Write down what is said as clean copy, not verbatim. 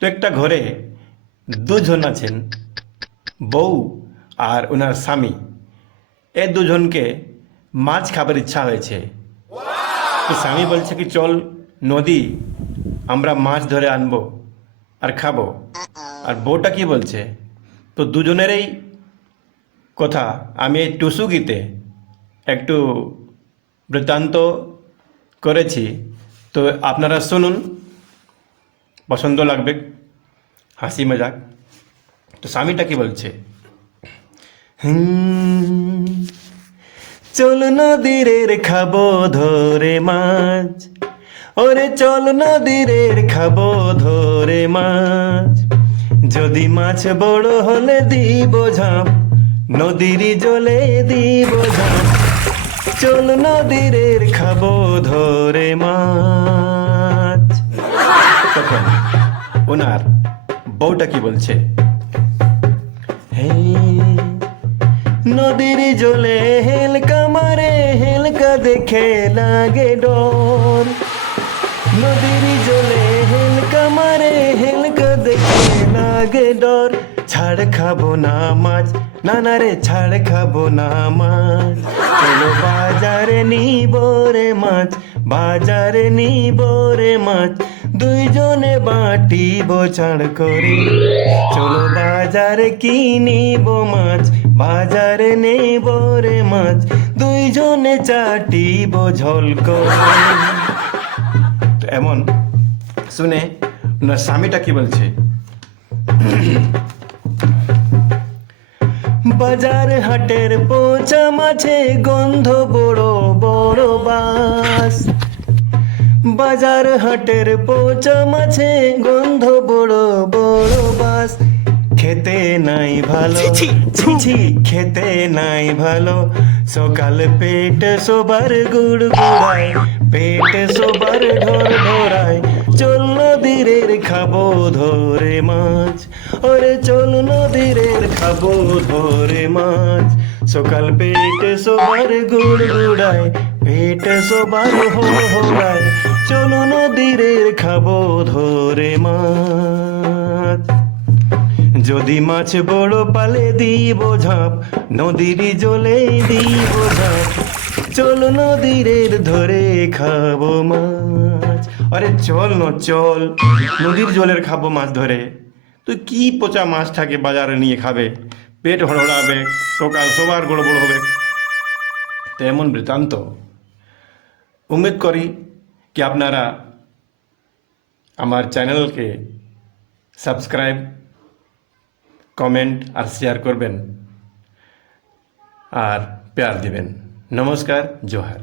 তো একটা ঘরে দুজন আছেন, বউ আর ওনার স্বামী। এই দুজনকে মাছ খাবার ইচ্ছা হয়েছে। তো স্বামী বলছে কি চল নদী, আমরা মাছ ধরে আনবো আর খাবো। আর বউটা কি বলছে, তো দুজনেরই কথা আমি এই টুসু গীতে একটু বৃত্তান্ত করেছি। তো আপনারা শুনুন, পছন্দ লাগবে, হাসি মজাক। তো স্বামীটা কি বলছে, চল নদীর খাবো ধরে মাছ, ওরে চল নদীর খাবো ধরে মাছ, যদি মাছ বড় হলে দিব ঝাঁপ, নদীর জলে দিব ঝাঁপ, চল নদীর খাবো ধরে মাছ। তখন ওনার বউটা কি বলছে, নদীর জলে হেলকা মারে, হেলকা দেখে লাগে ডর, নদীর জলে হেলকা মারে, হেলকা দেখে লাগে ডর, ছাড় খাবো না মাছ, না না রে ছাড় খাবো না মাছ, চলো বাজারে নিব রে মাছ, বাজারে নিব রে মাছ, দুইজনে বাটিব ছাড় করে, চলো বাজারে কিনিব মাছ, বাজারে নেব রে মাছ, দুইজনে চাটিব ঝোল করে। এমন শুনে ওনার স্বামীটা কি বলছে, বাজার হাটের পচা মাছে গন্ধ বড় বড় বাস, বাজার হাটের পচা মাছে গন্ধ বড় বড় বাস, খেতে নাই ভালো, ছি খেতে নাই ভালো, সকাল পেট সবার গুড় গুড়ায়, পেট সবার ঢোর ঢোরায়, চল নদীর খাবো ধরে মাছ, ওরে চল নদীর খাবো ধরে মাছ, সকাল পেট সবার গুড় গুড়ায়, পেট সবার হোড়ায়, চল নদীর খাবো ধরে মাছ, যদি মাছ বড় পালে দিব ঝাঁপ, নদীর জলে দিব ঝাঁপ, চল নদীর ধরে খাবো মাছ। আরে চল ন চল, নদীর জলের খাবো মাছ ধরে, তুই কি পচা মাছ থাকে বাজারে নিয়ে খাবে, পেট হড়হড়াবে, সকাল সবার গড়বড় হবে। তো এমন বৃত্তান্ত। উম্মিদ করি কি আপনারা আমার চ্যানেলকে সাবস্ক্রাইব, কমেন্ট আর শেয়ার করবেন আর প্যার দিবেন। নমস্কার, জোহার।